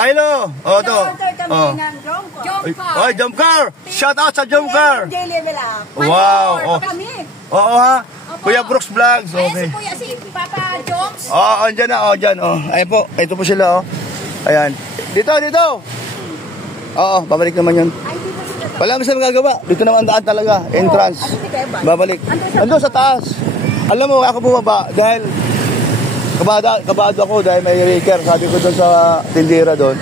Hello. Oh, to. Oh. Oy, jump car. Shout out sa jump car. Wow. Oh. Oo ha. Kuya Brooks Vlogs. Okay. Kuya si Papa Jones. Oh, andyan na. Oh, dyan. Oh. Ayan po. Ito po sila. Oh. Ayan. Dito. Oo, babalik naman yun. Wala mo sila magagawa. Dito naman daan talaga. Entrance. Babalik. Ando sa taas. Alam mo, ako bumaba dahil kabado ako dahil may raker. Sabi ko doon sa tindira doon.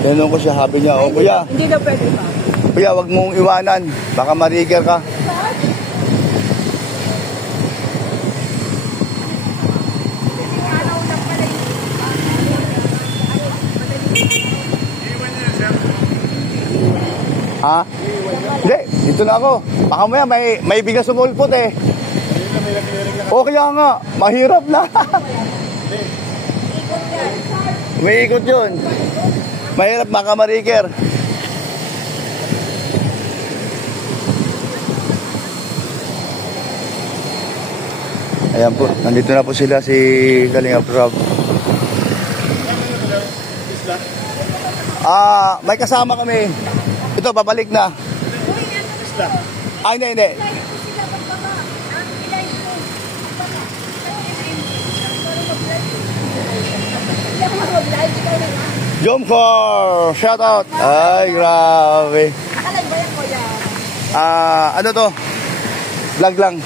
Tinanong ko siya, sabi niya, oh kuya. Hindi na pwede pa. Kuya, wag mong iwanan. Baka ma-raker ka. Ha? Hindi, dito na ako. Baka maya may bigas sumulpot eh. O kaya nga, mahirap na. May ikot yun. Mahirap makamariker. Ayan po, nandito na po sila si Kalingap Rob. May kasama kami. Ito, babalik na. Ay, hindi. Jomcar! Shout out! Ay, grabe. Ano to? Vlog lang.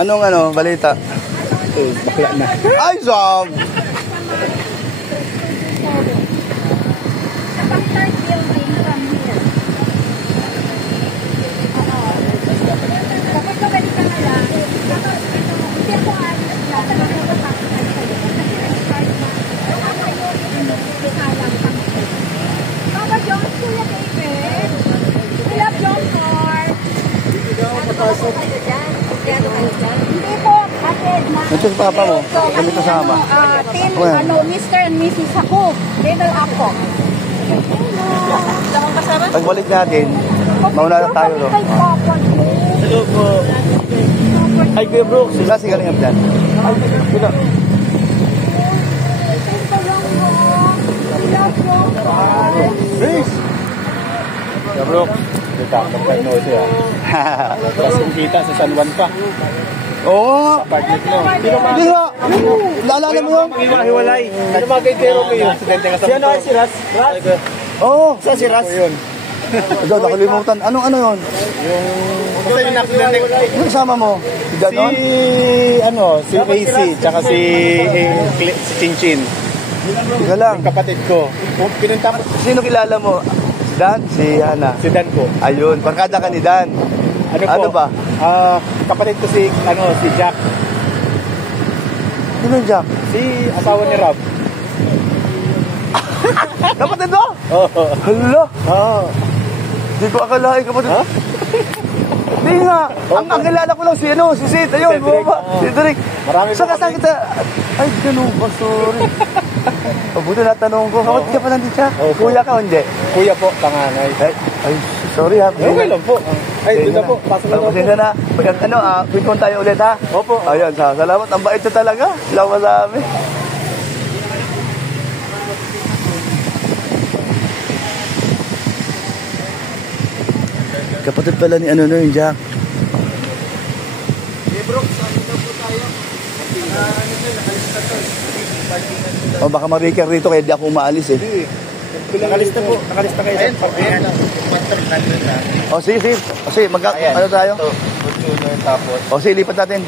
Anong balita? Bakla na. Ay, Zom! Ito si papa mo, kami kasama. Team, Mr. and Mrs. ako. Little ako. Pagbalik natin, mauna na tayo. No? Hello po. Ay, Kuya Brooks. Sila si Kalingap dyan. Sila. Peace! Kuya Brooks. Kita, magkano siya. Tapos kung kita sa San Juan pa. Oo. Apartment mo. Hindi nga. Laalala mo yun? Hiwalay. Ano mga kaitero mo yun? Si ano ay si Ras? Oo. Saan si Ras? Ito, nakalimutan. Ano yun? Yung Yung kasama mo? Si Danon? Si AC, tsaka si Chinchin. Sige lang. Yung kapatid ko. Pinunta mo. Sino kilala mo? Dan? Si Hana? Si Dan ko. Ayun, barkada ka ni Dan. Ano ba? Kapatid ko si Jack. Sino yung Jack? Si asawa ni Rob. Kapatid mo? Oo. Hala. Oo. Hindi ko akalain kapatid. Ha? Hindi nga. Ang kilala ko lang si Sid. Ayun, si Derek. Saan kita? Ay, ganun ba? Sorry. Mabuti na tanong ko. Kapatid ka pa lang din siya? Kuya ka o hindi? Kuya po, panganay. Ay, sorry ha. Okay lang po. Ay, doon na po. Pasok na po. Pasensya na. Kwento tayo ulit ha. Opo. Ayan, salamat. Ang bait na talaga. Salamat sa amin. Kapatid pala ni yung Jack. Baka ma-raker rito kaya di ako umaalis eh. Nakalista po. Nakalista kayo. Sige. Sige, ano tayo? Sige, lipat natin.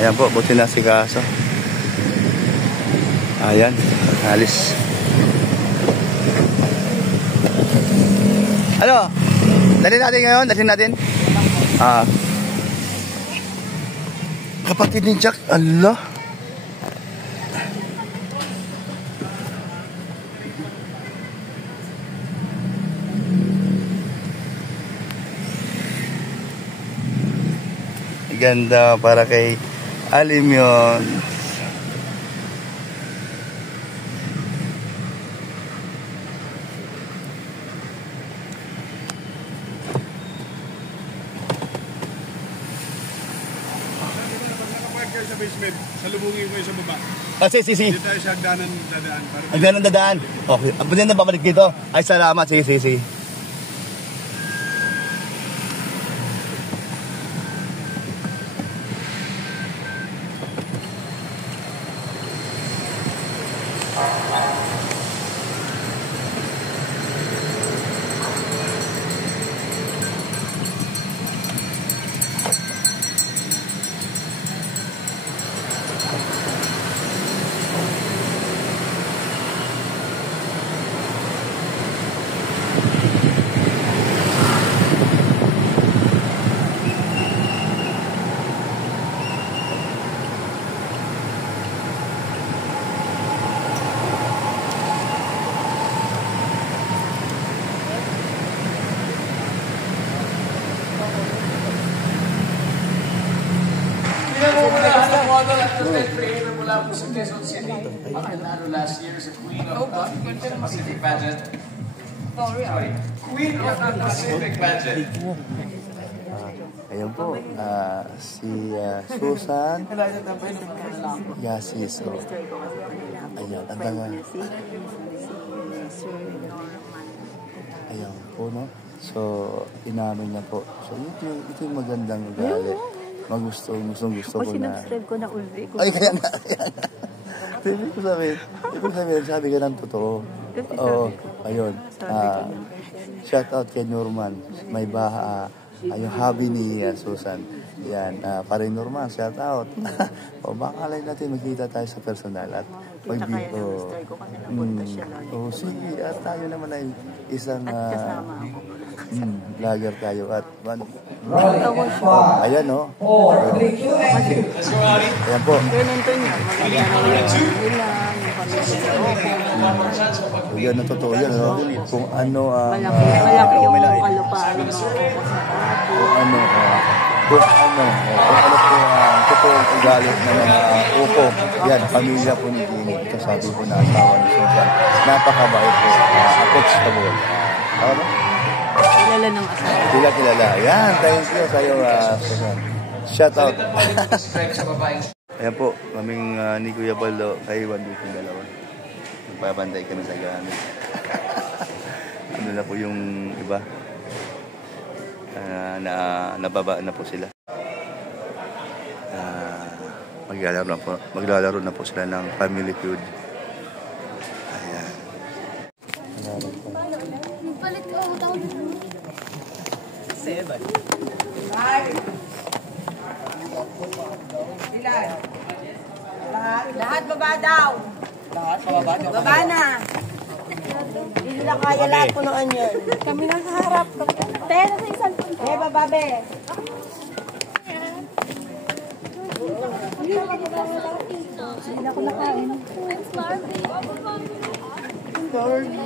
Ayan po, buti na si Kaso. Ayan, alis. Ano? Dalhin natin ngayon? Kapatid ni Jack, Allah. ganda para kay Alim yun. Sa basement, salubungin ko yung sa baba. Ah, si. Dito tayo sa hagdanan dadaan. Hagdanan dadaan. Okay. Pwede na babalik dito. Ay, salamat. Si. Mula po sa Quezon City, ang nanalo last year sa Queen of the Pacific Pageant. Sorry, Queen of the Pacific Pageant. Ayan po, si Susan Yasis. So, ayan, ang nga. Ayan po, no? So, inamin niya po. So, ito yung magandang ugali. Gusto ko na. Sinubscribe ko na uli ko. Ay, kaya nga. Ibig ko sabihin, sabi ka ng totoo. Oo, ayun. Shout out kay Norman. May yung hobby ni Susan. Yan, pare Norman, shout out. O baka alay natin magkita tayo sa personal at magbito. Sige, at tayo naman ay isang vlogger tayo at ayan o. Ayan po. Yan ang totoo yan. Kung ano malaki yung kalupaan. Kung ano po ang totoong ugali ng mga upo. Yan, pamilya po ni Dini. Ito sabi po na asawa ni Susan. Napakabait po. Approachable. Ano? Kilala ng asawa. Kilala. Yan, thank you sa'yo, Susan. Shout out. Ayan po, maming ni Kuya Baldo, kay Iwan dito yung dalawa. Magpapantay kami sa gamit. Ano na po yung iba? Nababa na po sila. Maglalaro na po sila ng Family Feud. Ayan. Palit ko ako taon. 7. Ilan? Lahat baba daw. Lahat baba daw. Baba na. Hindi na kaya lahat po ng anyan. Kami na sa harap. Tera sa isang punto. Baba be. Hindi na ako nakain. I'm starving. I'm starving.